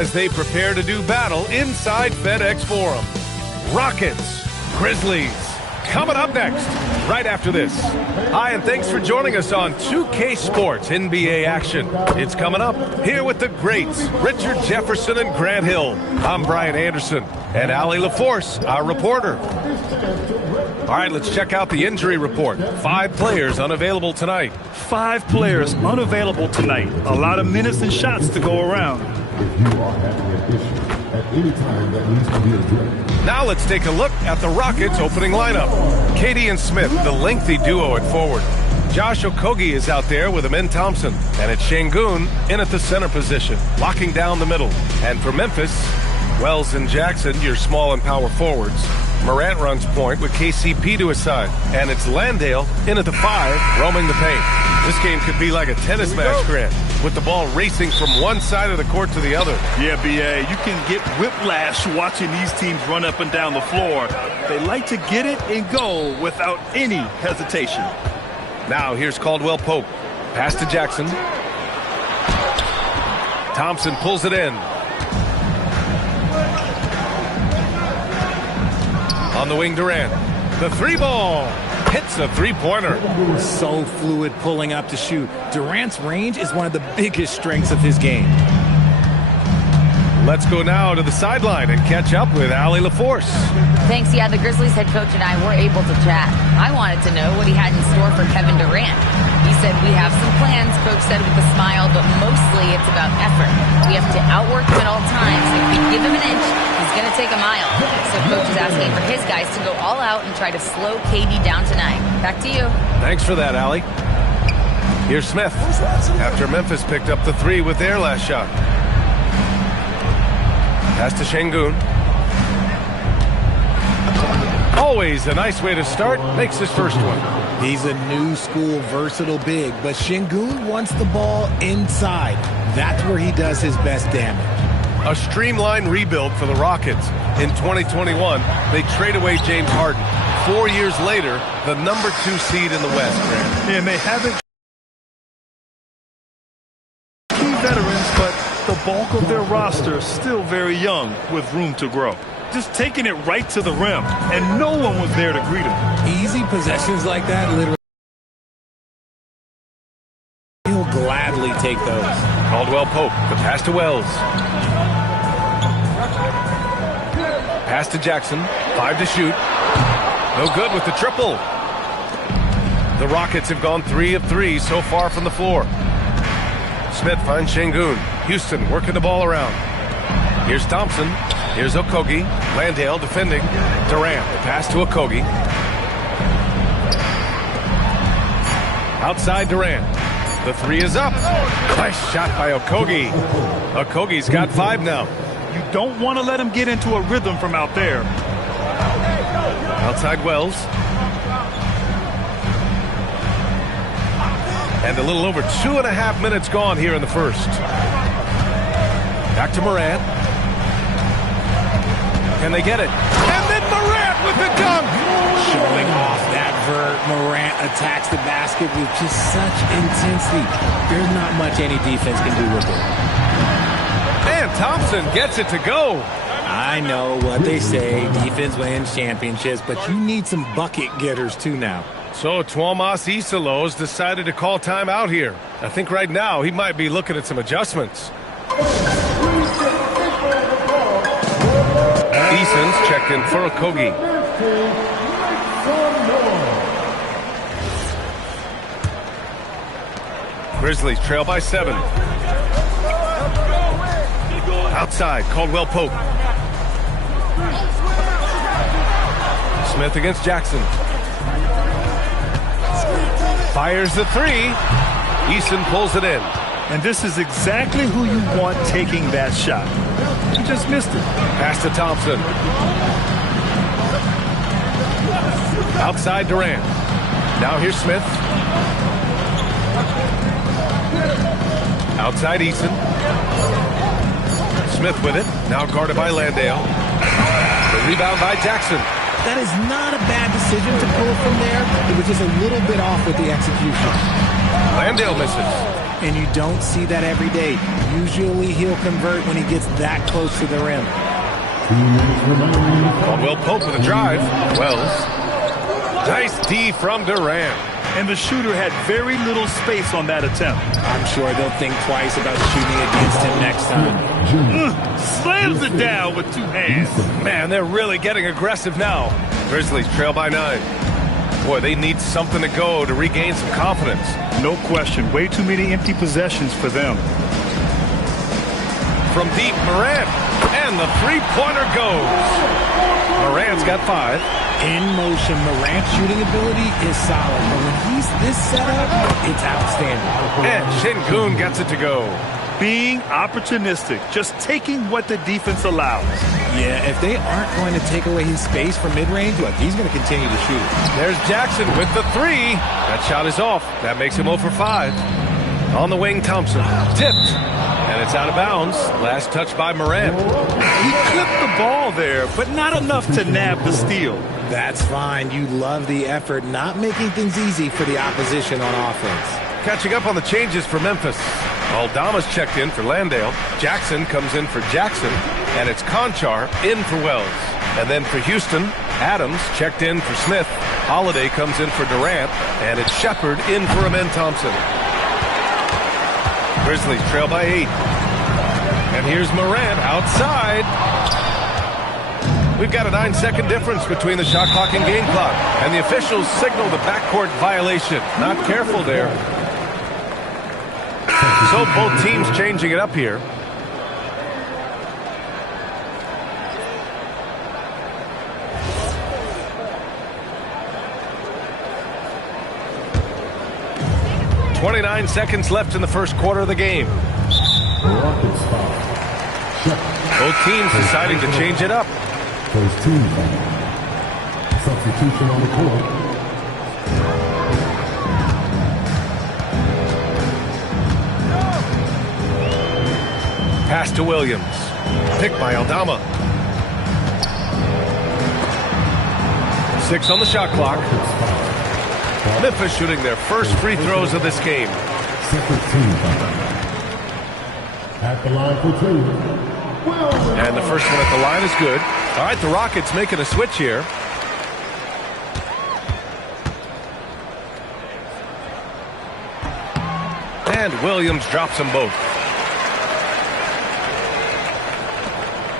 as they prepare to do battle inside FedEx Forum. Rockets, Grizzlies, coming up next, right after this. Hi, and thanks for joining us on 2K Sports NBA action. It's coming up here with the greats, Richard Jefferson and Grant Hill. I'm Brian Anderson, and Allie LaForce, our reporter. All right, let's check out the injury report. 5 players unavailable tonight. 5 players unavailable tonight. A lot of minutes and shots to go around. Now let's take a look at the Rockets' opening lineup. KD and Smith, the lengthy duo at forward. Josh Okogie is out there with Amin Thompson. And it's Şengün in at the center position, locking down the middle. And for Memphis, Wells and Jackson, your small and power forwards. Morant runs point with KCP to his side. And it's Landale in at the 5, roaming the paint. This game could be like a tennis match, Grant, with the ball racing from one side of the court to the other. Yeah, B.A., you can get whiplash watching these teams run up and down the floor. They like to get it and go without any hesitation. Now here's Caldwell Pope. Pass to Jackson. Thompson pulls it in. On the wing, Durant. The 3-ball. Hits a 3-pointer. So fluid pulling up to shoot. Durant's range is one of the biggest strengths of his game. Let's go now to the sideline and catch up with Allie LaForce. Thanks. Yeah, the Grizzlies head coach and I were able to chat. I wanted to know what he had in store for Kevin Durant. He said, we have some plans, coach said with a smile, but mostly it's about effort. We have to outwork him at all times. If we give him an inch, he's going to take a mile. So coach is asking for his guys to go all out and try to slow KD down tonight. Back to you. Thanks for that, Allie. Here's Smith after Memphis picked up the 3 with their last shot. Pass to Şengün. Always a nice way to start. Makes his first one. He's a new school versatile big, but Şengün wants the ball inside. That's where he does his best damage. A streamlined rebuild for the Rockets. In 2021, they trade away James Harden. 4 years later, the number 2 seed in the West, Grant. And they haven't key veterans, but the bulk of their roster is still very young with room to grow. Just taking it right to the rim, and no one was there to greet him. Easy possessions like that, literally. He'll gladly take those. Caldwell Pope, the pass to Wells. Pass to Jackson, 5 to shoot. No good with the triple. The Rockets have gone 3 of 3 so far from the floor. Smith finds Şengün. Houston working the ball around. Here's Thompson. Here's Okogie. Landale defending. Durant, the pass to Okogie. Outside Durant. The 3 is up. Nice shot by Okogie. Okogie's got 5 now. You don't want to let him get into a rhythm from out there. Outside Wells. And a little over 2.5 minutes gone here in the first. Back to Morant. Can they get it? And then Morant with the dunk! Showing off that vert. Morant attacks the basket with just such intensity. There's not much any defense can do with it. And Thompson gets it to go. I know what they say, defense wins championships, but you need some bucket getters too now. So Tuomas Isalos decided to call timeout here. I think right now he might be looking at some adjustments. Eason's checked in for Okogie. Grizzlies trail by 7. Outside, Caldwell Pope. Smith against Jackson. Fires the 3. Eason pulls it in. And this is exactly who you want taking that shot. He just missed it. Pass to Thompson. Outside Durant. Now here's Smith. Outside Eason. Smith with it. Now guarded by Landale. The rebound by Jackson. That is not a bad decision to pull from there. It was just a little bit off with the execution. Landale misses. And you don't see that every day. Usually he'll convert when he gets that close to the rim. Caldwell Pope with a drive. Wells. Nice D from Durant. And the shooter had very little space on that attempt. I'm sure they'll think twice about shooting against him next time. Slams it down with 2 hands. Man, they're really getting aggressive now. Grizzlies trail by 9. Boy, they need something to go to regain some confidence. No question. Way too many empty possessions for them. From deep, Morant. And the three-pointer goes. Morant's got 5. In motion, Morant's shooting ability is solid, but when he's this set up, it's outstanding. And Şengün gets it to go. Being opportunistic, just taking what the defense allows. Yeah, if they aren't going to take away his space from mid-range, look, he's going to continue to shoot. There's Jackson with the 3. That shot is off. That makes him 0 for 5. On the wing, Thompson. Tipped. And it's out of bounds. Last touch by Morant. He clipped the ball there, but not enough to nab the steal. That's fine. You love the effort, not making things easy for the opposition on offense. Catching up on the changes for Memphis. Aldama's checked in for Landale. Jackson comes in for Jackson. And it's Conchar in for Wells. And then for Houston, Adams checked in for Smith. Holiday comes in for Durant. And it's Shepard in for Amen Thompson. Grizzlies trail by 8. And here's Morant outside. We've got a 9-second difference between the shot clock and game clock. And the officials signal the backcourt violation. Not careful there. So both teams changing it up here. .29 seconds left in the first quarter of the game. Both teams deciding to change it up. First team foul. Substitution on the court. Pass to Williams. Picked by Aldama. 6 on the shot clock. Memphis shooting their first free throws of this game. Second team foul. At the line for 2. And the first one at the line is good. All right, the Rockets making a switch here. And Williams drops them both.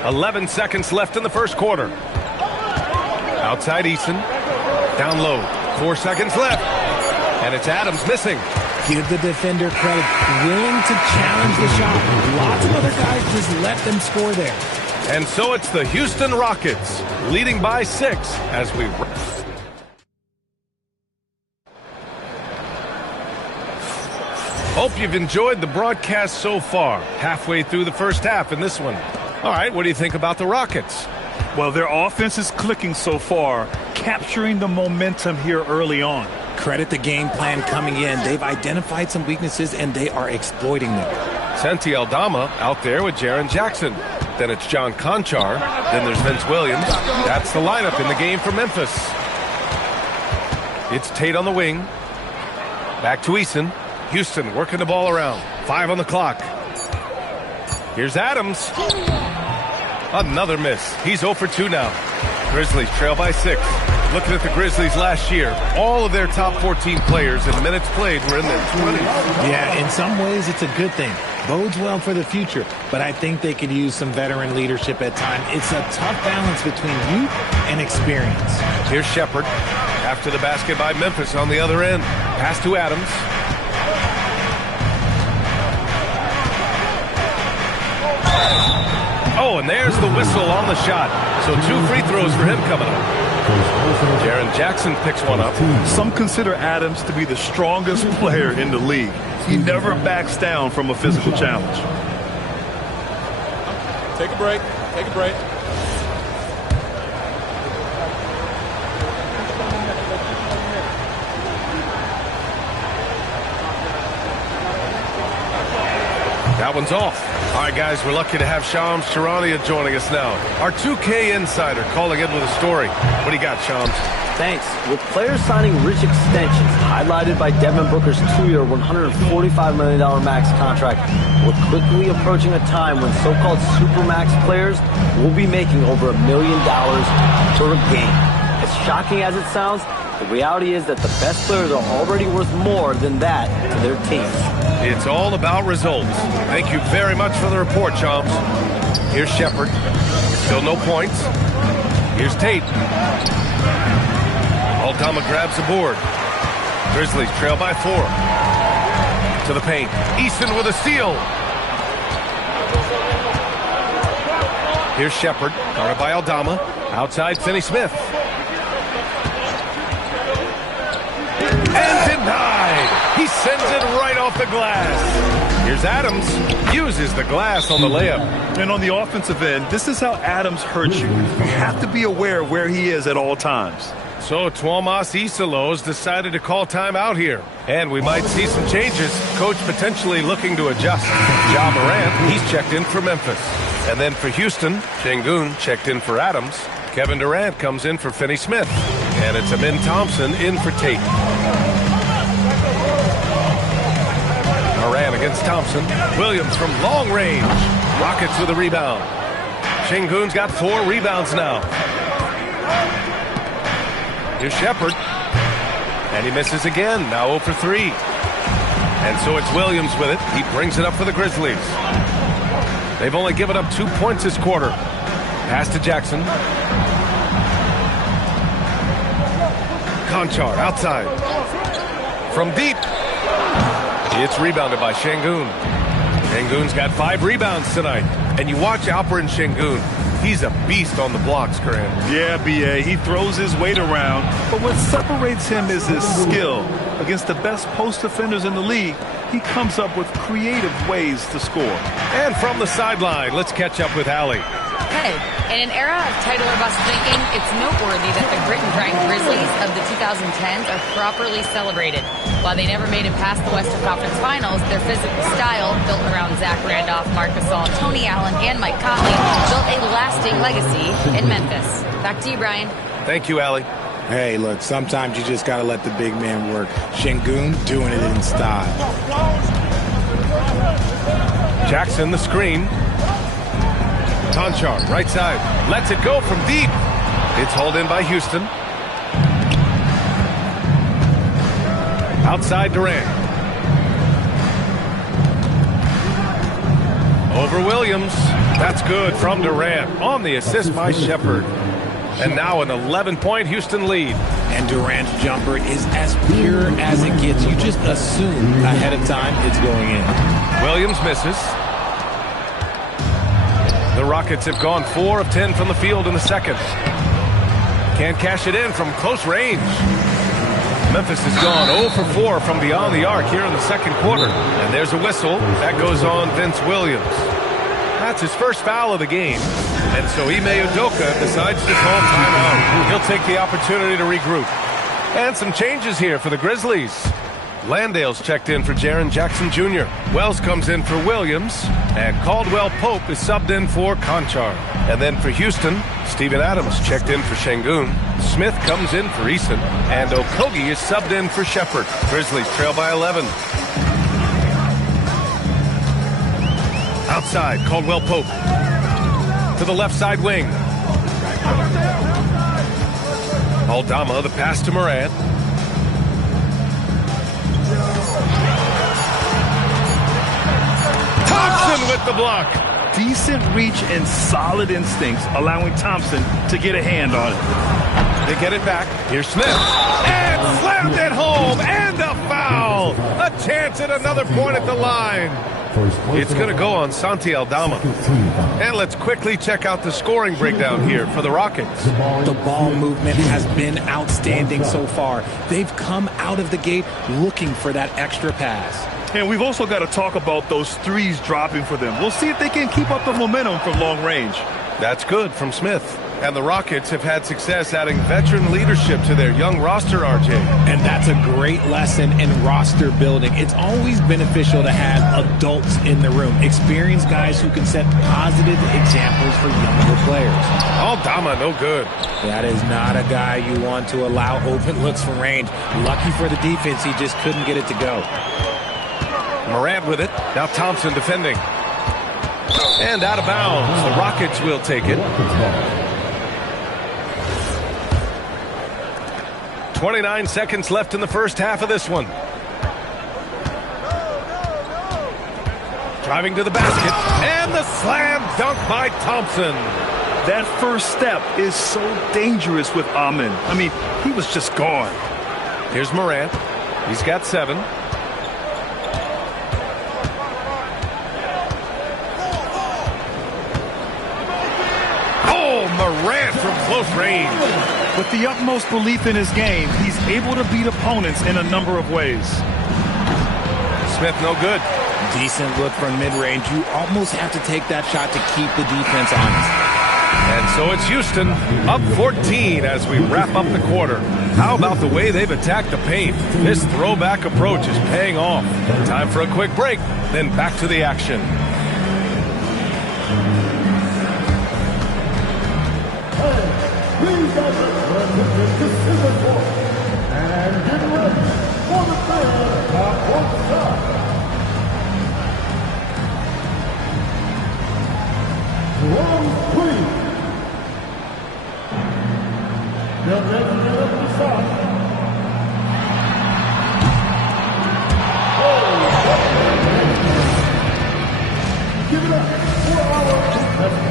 11 seconds left in the first quarter. Outside Eason. Down low. 4 seconds left. And it's Adams missing. Give the defender credit. Willing to challenge the shot. Lots of other guys just let them score there. And so it's the Houston Rockets leading by 6 as we... Hope you've enjoyed the broadcast so far. Halfway through the first half in this one. All right, what do you think about the Rockets? Well, their offense is clicking so far, capturing the momentum here early on. Credit the game plan coming in. They've identified some weaknesses, and they are exploiting them. Santi Aldama out there with Jaren Jackson. Then it's John Conchar. Then there's Vince Williams. That's the lineup in the game for Memphis. It's Tate on the wing. Back to Eason. Houston working the ball around. 5 on the clock. Here's Adams. Another miss. He's 0 for 2 now. Grizzlies trail by 6. Looking at the Grizzlies last year, all of their top 14 players in minutes played were in their 20s. Yeah, in some ways it's a good thing. Bodes well for the future, but I think they could use some veteran leadership at times. It's a tough balance between youth and experience. Here's Shepard. After the basket by Memphis on the other end. Pass to Adams. Oh, and there's the whistle on the shot. So 2 free throws for him coming up. Jaren Jackson picks one up. Some consider Adams to be the strongest player in the league. He never backs down from a physical challenge. Take a break. Take a break. That one's off. All right, guys, we're lucky to have Shams Charania joining us now. Our 2K insider calling in with a story. What do you got, Shams? Thanks. With players signing rich extensions, highlighted by Devin Booker's 2-year, $145 million max contract, we're quickly approaching a time when so-called supermax players will be making over $1 million per game. As shocking as it sounds, the reality is that the best players are already worth more than that to their teams. It's all about results. Thank you very much for the report, Shams. Here's Shepard. Still no points. Here's Tate. Aldama grabs the board. Grizzlies trail by 4. To the paint. Easton with a steal. Here's Shepard. Guarded by Aldama. Outside, Finney-Smith. And denied. He sends it right off the glass. Here's Adams. Uses the glass on the layup. And on the offensive end, this is how Adams hurts you. You have to be aware of where he is at all times. So Tuomas Isalos decided to call timeout here. And we might see some changes. Coach potentially looking to adjust. Ja Morant, he's checked in for Memphis. And then for Houston, Şengün checked in for Adams. Kevin Durant comes in for Finney-Smith. And it's Amin Thompson in for Tate. Morant against Thompson. Williams from long range. Rockets with a rebound. Şengün's got 4 rebounds now. Here's Shepard. And he misses again. Now 0 for 3. And so it's Williams with it. He brings it up for the Grizzlies. They've only given up 2 points this quarter. Pass to Jackson. Konchar outside. From deep. It's rebounded by Şengün. Şengün's got 5 rebounds tonight. And you watch Alperen Şengün. He's a beast on the blocks, Grant. Yeah, B.A. He throws his weight around, but what separates him is his skill. Against the best post defenders in the league, he comes up with creative ways to score. And from the sideline, let's catch up with Allie. Hey, in an era of title or bust thinking, it's noteworthy that the grit and grind Grizzlies of the 2010s are properly celebrated. While they never made it past the Western Conference Finals, their physical style, built around Zach Randolph, Marc Gasol, Tony Allen, and Mike Conley, built a lasting legacy in Memphis. Back to you, Brian. Thank you, Allie. Hey, look, sometimes you just got to let the big man work. Şengün doing it in style. Jackson, the screen. Konchar, right side. Lets it go from deep. It's hauled in by Houston. Outside Durant. Over Williams. That's good from Durant. On the assist by Shepard. And now an 11-point Houston lead. And Durant's jumper is as pure as it gets. You just assume ahead of time it's going in. Williams misses. The Rockets have gone 4 of 10 from the field in the second. Can't cash it in from close range. Memphis has gone 0 for 4 from beyond the arc here in the second quarter. And there's a whistle. That goes on Vince Williams. That's his first foul of the game. And so Ime Udoka decides to call timeout. He'll take the opportunity to regroup. And some changes here for the Grizzlies. Landale's checked in for Jaren Jackson Jr. Wells comes in for Williams. And Caldwell Pope is subbed in for Konchar. And then for Houston, Steven Adams checked in for Şengün. Smith comes in for Eason. And Okogie is subbed in for Shepard. Grizzlies trail by 11. Outside, Caldwell Pope. To the left side wing. Aldama, the pass to Morant. Thompson with the block. Decent reach and solid instincts, allowing Thompson to get a hand on it. They get it back. Here's Smith. And slammed it home. And a foul. A chance at another point at the line. It's going to go on Santi Aldama. And let's quickly check out the scoring breakdown here for the Rockets. The ball movement has been outstanding so far. They've come out of the gate looking for that extra pass. And we've also got to talk about those threes dropping for them. We'll see if they can keep up the momentum from long range. That's good from Smith. And the Rockets have had success adding veteran leadership to their young roster, RJ. And that's a great lesson in roster building. It's always beneficial to have adults in the room, experienced guys who can set positive examples for younger players. Aldama, no good. That is not a guy you want to allow open looks from range. Lucky for the defense, he just couldn't get it to go. Morant with it. Now Thompson defending. And out of bounds. The Rockets will take it. 29 seconds left in the first half of this one. Driving to the basket. And the slam dunk by Thompson. That first step is so dangerous with Amin. I mean, he was just gone. Here's Morant. He's got 7. Oh, Morant from close range. With the utmost belief in his game, he's able to beat opponents in a number of ways. Smith, no good. Decent look from mid-range. You almost have to take that shot to keep the defense honest. And so it's Houston up 14 as we wrap up the quarter. How about the way they've attacked the paint? This throwback approach is paying off. Time for a quick break, then back to the action. Please have and get ready for the third half-court start. Round 3. Get ready to get up the shot. Give it up for our contestant.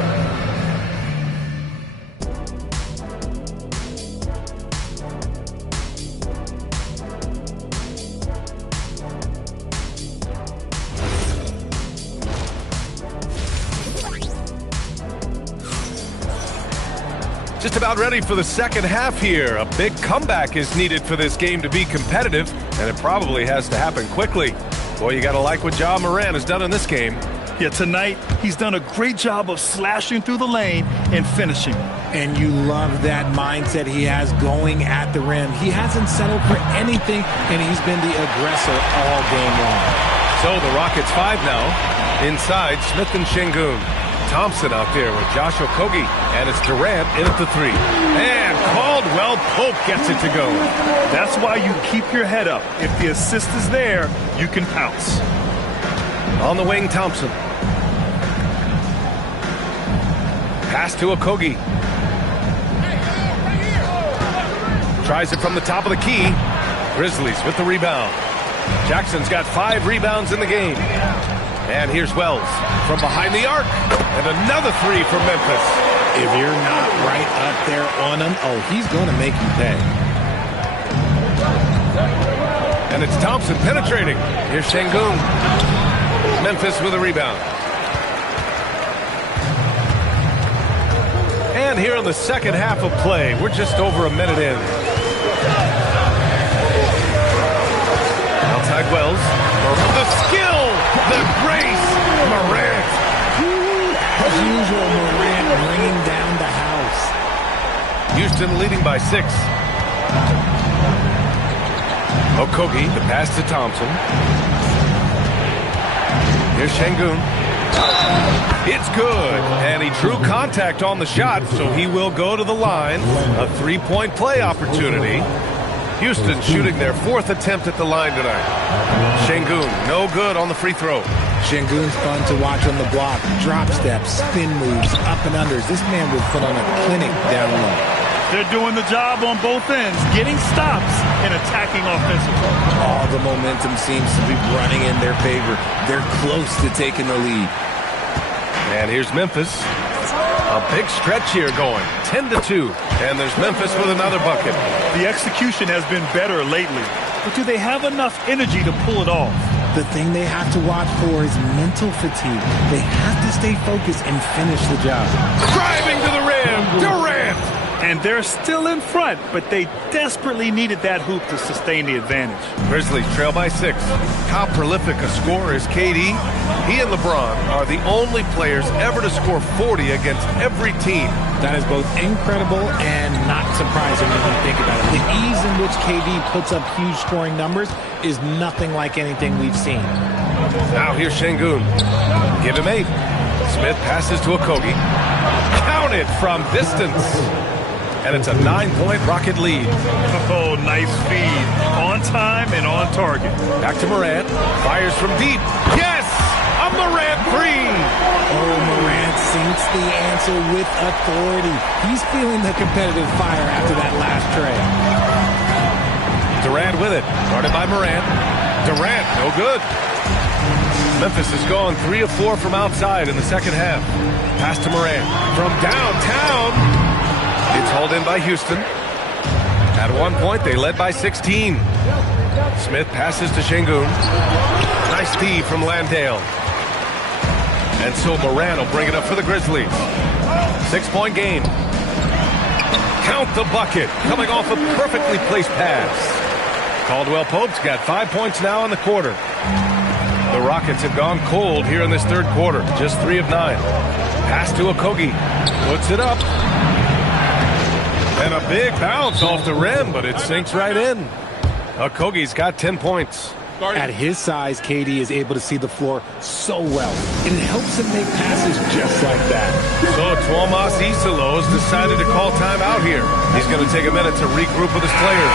Just about ready for the second half here. A big comeback is needed for this game to be competitive, and it probably has to happen quickly. Boy, you got to like what Ja Morant has done in this game. Yeah, tonight, he's done a great job of slashing through the lane and finishing. And you love that mindset he has going at the rim. He hasn't settled for anything, and he's been the aggressor all game long. So the Rockets 5 now. Inside, Smith and Şengün. Thompson out there with Josh Okogie, and it's Durant in at the 3. And Caldwell Pope gets it to go. That's why you keep your head up. If the assist is there, you can pounce. On the wing, Thompson. Pass to Okogie. Tries it from the top of the key. Grizzlies with the rebound. Jackson's got 5 rebounds in the game. And here's Wells from behind the arc. And another 3 for Memphis. If you're not right up there on him, oh, he's going to make you pay. And it's Thompson penetrating. Here's Şengün. Memphis with a rebound. And here in the second half of play, we're just over a minute in. Outside Wells. The skill, the grace, Morant. As usual, Morant bringing down the house. Houston leading by 6. Okogie, the pass to Thompson. Here's Şengün. It's good. And he drew contact on the shot, so he will go to the line. A 3-point play opportunity. Houston shooting their 4th attempt at the line tonight. Şengün, no good on the free throw. Şengün's fun to watch on the block. Drop steps, spin moves, up and unders. This man will put on a clinic down low. They're doing the job on both ends, getting stops and attacking offensively. All the momentum seems to be running in their favor. They're close to taking the lead. And here's Memphis. A big stretch here going. 10-2. And there's Memphis with another bucket. The execution has been better lately. But do they have enough energy to pull it off? The thing they have to watch for is mental fatigue. They have to stay focused and finish the job. Driving to the rim, Durant! And they're still in front, but they desperately needed that hoop to sustain the advantage. Grizzlies trail by 6. How prolific a scorer is KD? He and LeBron are the only players ever to score 40 against every team. That is both incredible and not surprising when you think about it. The ease in which KD puts up huge scoring numbers is nothing like anything we've seen. Now here's Şengün. Give him 8. Smith passes to Okogie. Counted from distance. And it's a 9-point Rocket lead. Oh, nice feed. On time and on target. Back to Morant. Fires from deep. Yes! A Morant 3! Oh, Morant sinks the answer with authority. He's feeling the competitive fire after that last tray. Durant with it. Guarded by Morant. Durant, no good. Memphis has gone 3 of 4 from outside in the second half. Pass to Morant. From downtown. It's hauled in by Houston. At one point, they led by 16. Smith passes to Şengün. Nice D from Landale. And so Morant will bring it up for the Grizzlies. 6-point game. Count the bucket. Coming off a perfectly placed pass. Caldwell Pope's got 5 points now in the quarter. The Rockets have gone cold here in this third quarter. Just 3 of 9. Pass to Okogie. Puts it up. And a big bounce off the rim, but it sinks right in. Okogie's got 10 points. At his size, KD is able to see the floor so well. And it helps him make passes just like that. So Tuomas Isalos decided to call timeout here. He's going to take a minute to regroup with his players.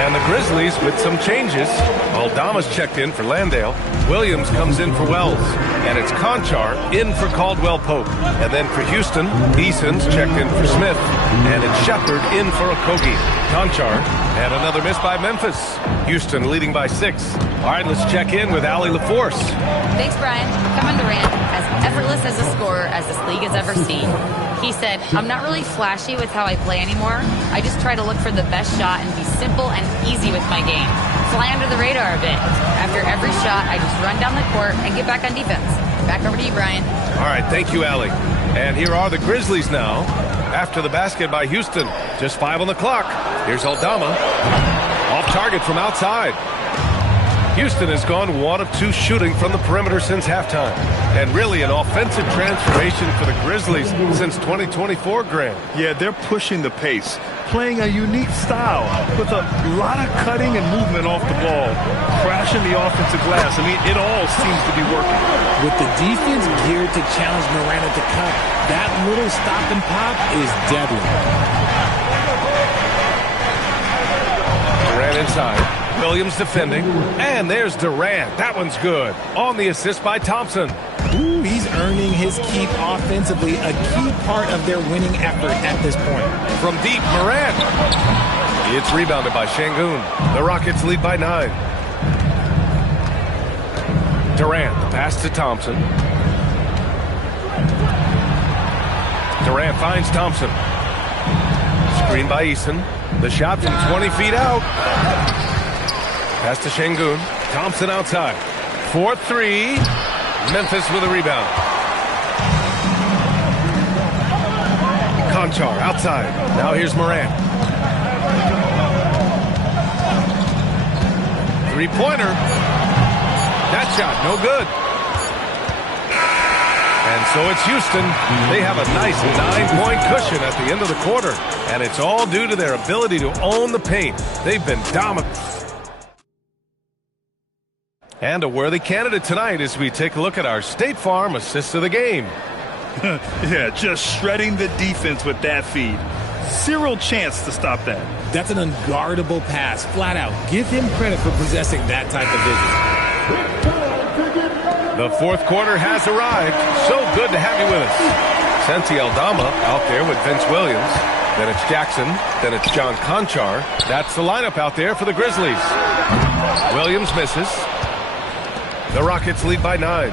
And the Grizzlies with some changes. Aldama's checked in for Landale. Williams comes in for Wells. And it's Conchar in for Caldwell Pope. And then for Houston, Eason's checked in for Smith. And it's Shepard in for Okogie. Conchar, and another miss by Memphis. Houston leading by 6. All right, let's check in with Allie LaForce. Thanks, Brian. Kevin Durant, as effortless as a scorer as this league has ever seen. He said, I'm not really flashy with how I play anymore. I just try to look for the best shot and be simple and easy with my game. Fly under the radar a bit. After every shot, I just run down the court and get back on defense. Back over to you, Brian. All right, thank you, Allie. And here are the Grizzlies now. After the basket by Houston. Just 5 on the clock. Here's Aldama. Off target from outside. Houston has gone 1 of 2 shooting from the perimeter since halftime. And really an offensive transformation for the Grizzlies since 2024, Grant. Yeah, they're pushing the pace, playing a unique style with a lot of cutting and movement off the ball, crashing the offensive glass. I mean, it all seems to be working. With the defense geared to challenge Miranda to cut, that little stop and pop is deadly. Durant inside. Williams defending. And there's Durant. That one's good. On the assist by Thompson. Ooh, he's earning his keep offensively, a key part of their winning effort at this point. From deep, Morant. It's rebounded by Şengün. The Rockets lead by 9. Durant, the pass to Thompson. Durant finds Thompson. Screen by Eason. The shot from 20 feet out. Pass to Şengün. Thompson outside. 4-3. Memphis with a rebound. Conchar outside. Now here's Morant. 3-pointer. That shot, no good. And so it's Houston. They have a nice 9-point cushion at the end of the quarter. And it's all due to their ability to own the paint. They've been dominant. And a worthy candidate tonight as we take a look at our State Farm assist of the game. Yeah, just shredding the defense with that feed. Zero chance to stop that. That's an unguardable pass, flat out. Give him credit for possessing that type of vision. The fourth quarter has arrived. So good to have you with us. Sensi Aldama out there with Vince Williams. Then it's Jackson. Then it's John Conchar. That's the lineup out there for the Grizzlies. Williams misses. The Rockets lead by 9.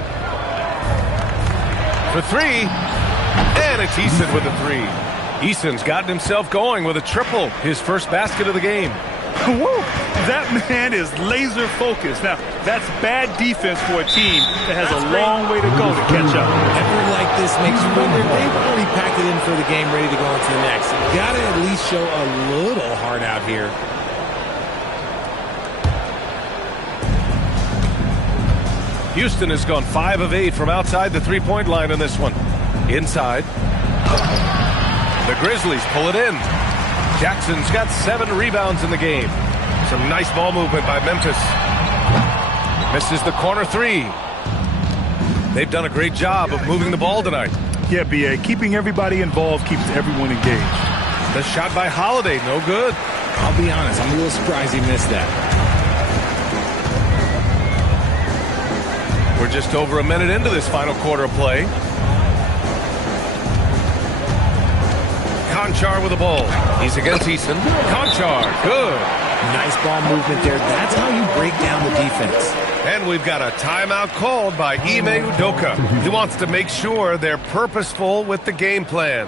For 3. And it's Eason with a 3. Eason's gotten himself going with a triple. His first basket of the game. Woo! That man is laser focused. Now, that's bad defense for a team that has a long way to go to catch up. Effort like this makes you wonder if they've already packed it in for the game, ready to go into the next. You got to at least show a little heart out here. Houston has gone 5 of 8 from outside the three-point line in this one. Inside. The Grizzlies pull it in. Jackson's got 7 rebounds in the game. Some nice ball movement by Memphis. Misses the corner 3. They've done a great job of moving the ball tonight. Yeah, B.A. Keeping everybody involved keeps everyone engaged. The shot by Holiday, no good. I'll be honest, I'm a little surprised he missed that. We're just over a minute into this final quarter of play. Conchar with the ball. He's against Eason. Conchar, good. Nice ball movement there. That's how you break down the defense. And we've got a timeout called by Ime Udoka. He wants to make sure they're purposeful with the game plan.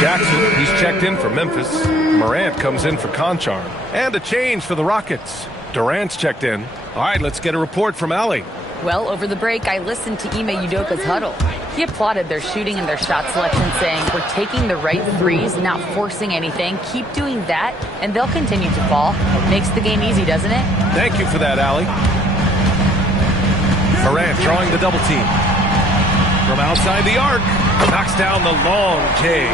Jackson, he's checked in for Memphis. Morant comes in for Conchar. And a change for the Rockets. Durant's checked in. All right, let's get a report from Allie. Well, over the break, I listened to Ime Udoka's huddle. He applauded their shooting and their shot selection, saying, "We're taking the right threes, not forcing anything. Keep doing that, and they'll continue to fall." Makes the game easy, doesn't it? Thank you for that, Allie. Morant drawing the double team. From outside the arc, knocks down the long J.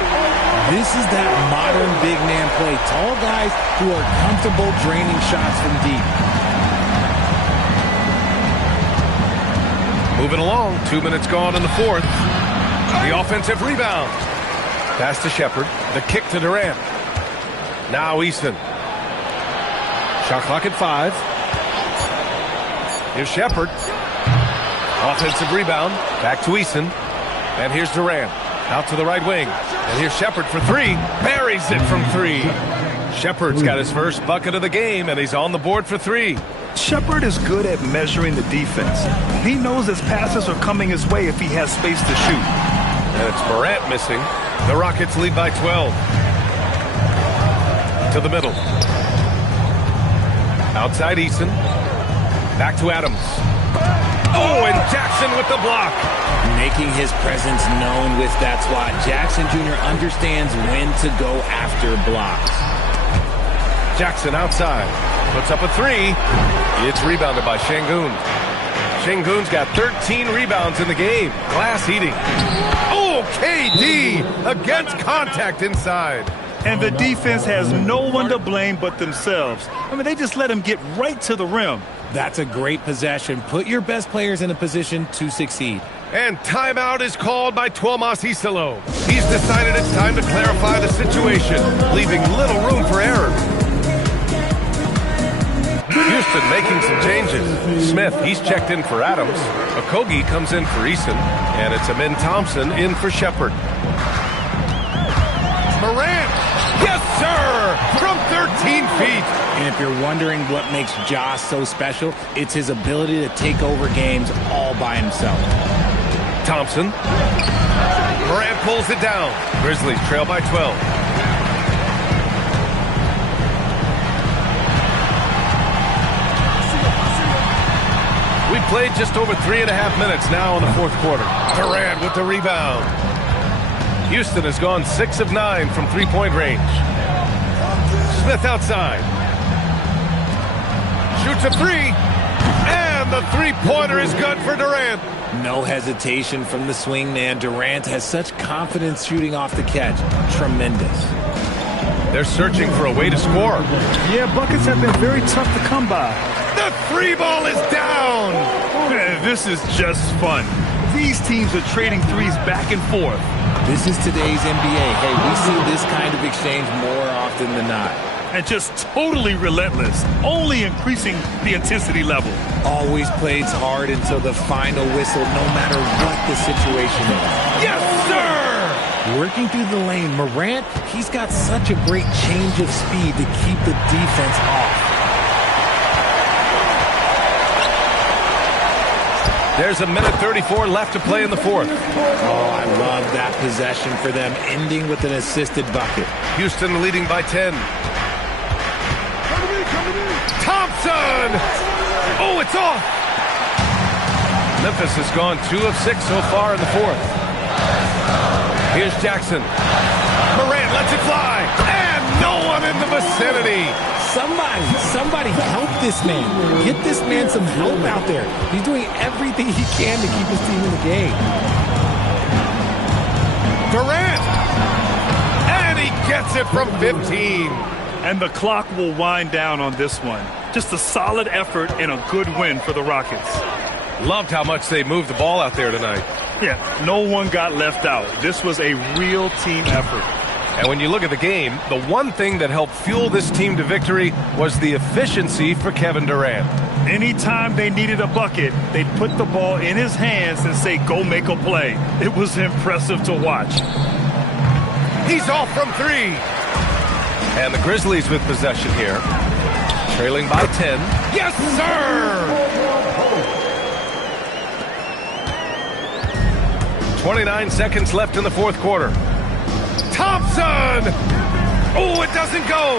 This is that modern big man play. Tall guys who are comfortable draining shots from deep. Moving along, 2 minutes gone in the fourth. The offensive rebound. Pass to Shepard. The kick to Durant. Now Easton. Shot clock at 5. Here's Shepard. Offensive rebound. Back to Eason. And here's Durant. Out to the right wing. And here's Shepard for 3. Buries it from 3. Shepard's got his first bucket of the game, and he's on the board for 3. Shepard is good at measuring the defense. He knows his passes are coming his way if he has space to shoot. And it's Morant missing. The Rockets lead by 12. To the middle. Outside Eason. Back to Adams. Oh, and Jackson with the block. Making his presence known with that swat. Jackson Jr. understands when to go after blocks. Jackson outside. Puts up a 3. It's rebounded by Şengün. Şengün's got 13 rebounds in the game. Glass eating. Oh, KD against contact inside. And the defense has no one to blame but themselves. I mean, they just let him get right to the rim. That's a great possession. Put your best players in a position to succeed. And timeout is called by Tuomas Isalo. He's decided it's time to clarify the situation, leaving little room for error. Houston making some changes. Smith, he's checked in for Adams. Okogie comes in for Eason. And it's Amin Thompson in for Shepard. Morant! Yes, sir! From 13 feet! And if you're wondering what makes Josh so special, it's his ability to take over games all by himself. Thompson. Morant pulls it down. Grizzlies trail by 12. We played just over 3.5 minutes now in the fourth quarter. Durant with the rebound. Houston has gone 6 of 9 from three-point range. Smith outside. Shoots a 3. And the three-pointer is good for Durant. No hesitation from the swing man. Durant has such confidence shooting off the catch. Tremendous. They're searching for a way to score. Yeah, buckets have been very tough to come by. The 3-ball is down. This is just fun. These teams are trading threes back and forth. This is today's NBA. Hey, we see this kind of exchange more often than not. And just totally relentless, only increasing the intensity level. Always plays hard until the final whistle, no matter what the situation is. Yes, sir! Working through the lane, Morant, he's got such a great change of speed to keep the defense off. There's a minute 34 left to play in the fourth. Oh, I love that possession for them, ending with an assisted bucket. Houston leading by 10. Thompson! Oh, it's off! Memphis has gone 2 of 6 so far in the fourth. Here's Jackson. Morant lets it fly, and no one in the vicinity. Somebody help this man. Get this man some help out there. He's doing everything he can to keep his team in the game. Durant! And he gets it from 15. And the clock will wind down on this one. Just a solid effort and a good win for the Rockets. Loved how much they moved the ball out there tonight. Yeah, no one got left out. This was a real team effort. And when you look at the game, the one thing that helped fuel this team to victory was the efficiency for Kevin Durant. Anytime they needed a bucket, they'd put the ball in his hands and say, go make a play. It was impressive to watch. He's off from 3. And the Grizzlies with possession here. Trailing by 10. Yes, sir! 29 seconds left in the fourth quarter. Thompson! Oh, it doesn't go!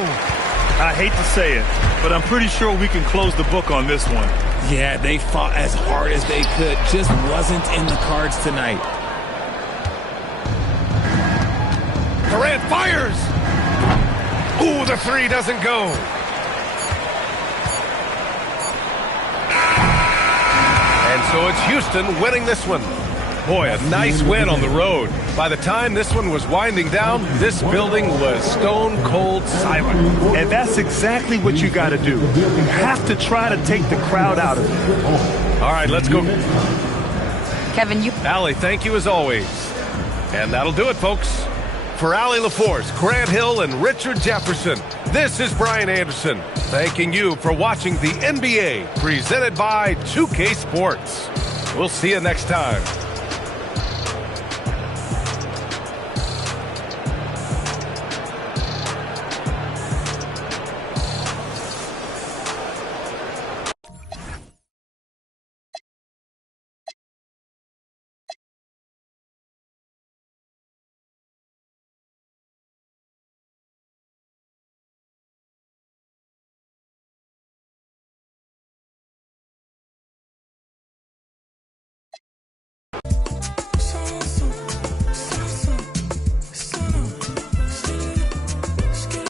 I hate to say it, but I'm pretty sure we can close the book on this one. Yeah, they fought as hard as they could. Just wasn't in the cards tonight. Durant fires! Ooh, the 3 doesn't go. And so it's Houston winning this one. Boy, a nice win on the road. By the time this one was winding down, this building was stone cold silent. And that's exactly what you got to do. You have to try to take the crowd out of it. All right, let's go. Kevin, Allie, thank you as always. And that'll do it, folks. For Allie LaForce, Grant Hill, and Richard Jefferson, this is Brian Anderson, thanking you for watching the NBA presented by 2K Sports. We'll see you next time.